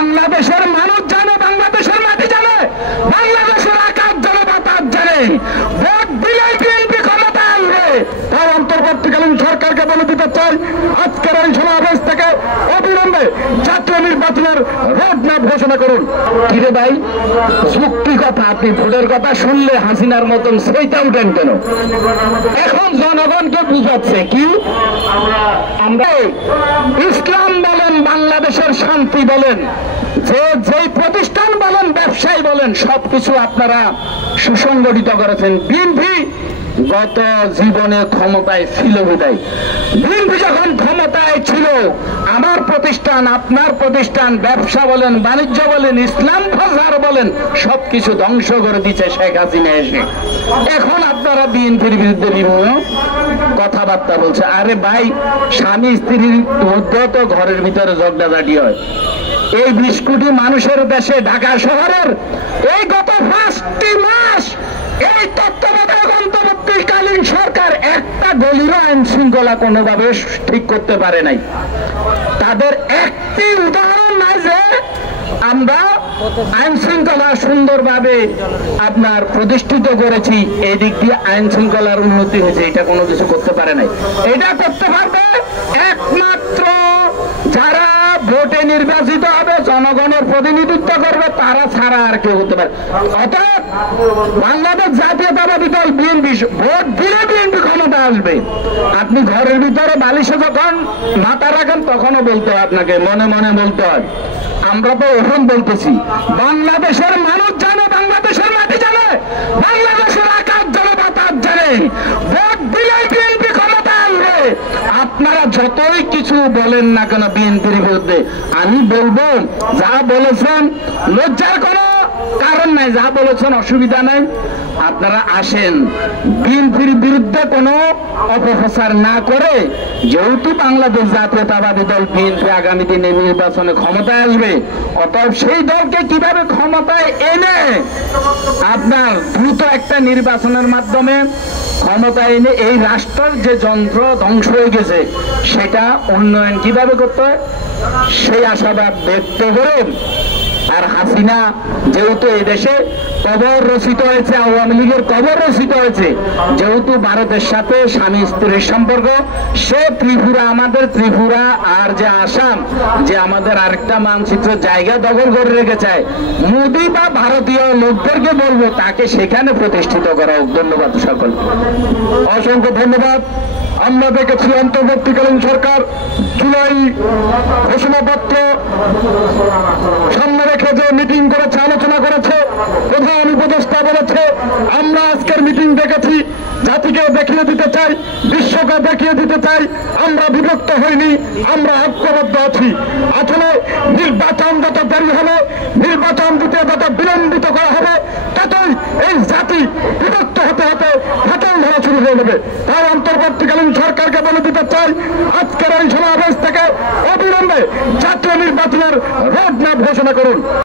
বাংলাদেশের মানুষ জানে, বাংলাদেশের মাটি জানে, বাংলাদেশের আকাশ জানে, বাতাস জানে, ভোট দিলেই বিএনপি ক্ষমতা আসবে। তাই অন্তর্বর্তীকালীন সরকারকে বলে দিতে চাই, আজকের এই সমাবেশ থেকে অবিলম্বে জাতীয় নির্বাচনের রোডম্যাপ ঘোষণা করুন। কিরে ভাই, যুক্তি কথা, আপনি ভোটের কথা শুনলে হাসিনার মতন সেইটা উঠেন কেন? এখন জনগণকে বুঝাচ্ছে কি আমরা ইসলাম বলেন, বাংলাদেশের শান্তি বলেন, যে প্রতিষ্ঠান বলেন, ব্যবসায়ী বলেন, সবকিছু আপনারা সুসংগঠিত করেছেন। বিএনপি গত জীবনে ক্ষমতায় ছিল বিদায়। বিএনপি যখন ক্ষমতায় ছিল, আমার প্রতিষ্ঠান, আপনার প্রতিষ্ঠান, ব্যবসা বলেন, বাণিজ্য বলেন, ইসলাম প্রচার বলেন, সবকিছু ধ্বংস করে দিচ্ছে শেখ হাসিনা এসে। এখন আপনারা বিএনপির বিরুদ্ধে বিভিন্ন কথাবার্তা বলছে। আরে ভাই, স্বামী স্ত্রীর মধ্যে তো ঘরের ভিতরে ঝগড়াঝাটি হয়। এই 20 কোটি মানুষের দেশে, ঢাকা শহরের এই গত 5টি মাস এই তত্ত্বাবধায়ক অন্তর্বর্তীকালীন সরকার একটা গলিরও আইন শৃঙ্খলা কোনোভাবে ঠিক করতে পারে নাই। তাদের একটি উদাহরণ নাই যে আমরা আইন শৃঙ্খলা সুন্দরভাবে আপনার প্রতিষ্ঠিত করেছি, এই দিক দিয়ে আইন শৃঙ্খলার উন্নতি হয়েছে, এটা কোনো কিছু করতে পারে নাই। এটা করতে পারবে একমাত্র যারা ভোটে নির্বাচিত হবে, জনগণের প্রতিনিধিত্ব করবে, তারা ছাড়া আর কেউ হতে পারে। অর্থাৎ বাংলাদেশ জাতীয়তাবাদী দল বিএনপি ভোট দিলে বিএনপি ক্ষমতা আসবে। আপনি ঘরের ভিতরে বালিশে যখন মাথা রাখেন তখনও বলতে হয়, আপনাকে মনে মনে বলতে হয়। আমরা তো এখন বলতেছি, বাংলাদেশের মানুষ জানে, বাংলাদেশের মাটি জানে, বাংলাদেশের আকাশ জানে, বাতাস জানে, ভোট দিলেই বিএনপি ক্ষমতা আসবে। আপনারা যতই কিছু বলেন না কেন বিএনপির বিরুদ্ধে, আমি বলবো যা বলেছেন লজ্জার কোনো কারণ নাই, যা বলেছেন অসুবিধা নাই। আপনারা আসেন, বিএনপির বিরুদ্ধে কোনো অপপ্রচার না করে, যেহেতু বাংলাদেশ জাতীয়তাবাদী দল বিএনপি আগামী দিনে নির্বাচনে ক্ষমতায় আসবে, অতএব সেই দলকে কিভাবে ক্ষমতায় এনে আপনার দ্রুত একটা নির্বাচনের মাধ্যমে ক্ষমতায় এনে এই রাষ্ট্রের যে যন্ত্র ধ্বংস হয়ে গেছে সেটা উন্নয়ন কিভাবে করতে হয় সেই আশাবাদ ব্যক্ত করে। আর হাসিনা যেহেতু এই দেশে কবর রচিত হয়েছে, আওয়ামী লীগের কবর রচিত হয়েছে, যেহেতু ভারতের সাথে স্বামী স্ত্রীর সম্পর্ক, সে ত্রিপুরা, আমাদের ত্রিপুরা আর যে আসাম, যে আমাদের আরেকটা মানচিত্র জায়গা দখল করে রেখেছে, মোদী বা ভারতীয় লোকদেরকে বলবো তাকে সেখানে প্রতিষ্ঠিত করা হোক। ধন্যবাদ সকল, অসংখ্য ধন্যবাদ। আমরা দেখেছি অন্তর্বর্তীকালীন সরকার জুলাই ঘোষণাপত্র সামনে রেখে যে মিটিং করেছে, আলোচনা করেছে, প্রধান উপদেষ্টা বলেছে আমরা আজকের মিটিং দেখেছি, জাতিকে দেখিয়ে দিতে চাই, বিশ্বকে দেখিয়ে দিতে চাই আমরা বিভক্ত হইনি, আমরা ঐক্যবদ্ধ আছি। আসলে নির্বাচন যত দেরি হবে, নির্বাচন দিতে যত বিলম্বিত করা হবে, ততই এই জাতি বিভক্ত হতে হতে ফাটল ধরা শুরু হয়ে যাবে। তাই অন্তর্বর্তীকালীন সরকারকে বলে দিতে চাই, আজকের এই সমাবেশ থেকে অবিলম্বে জাতীয় নির্বাচনের রোডম্যাপ ঘোষণা করুন।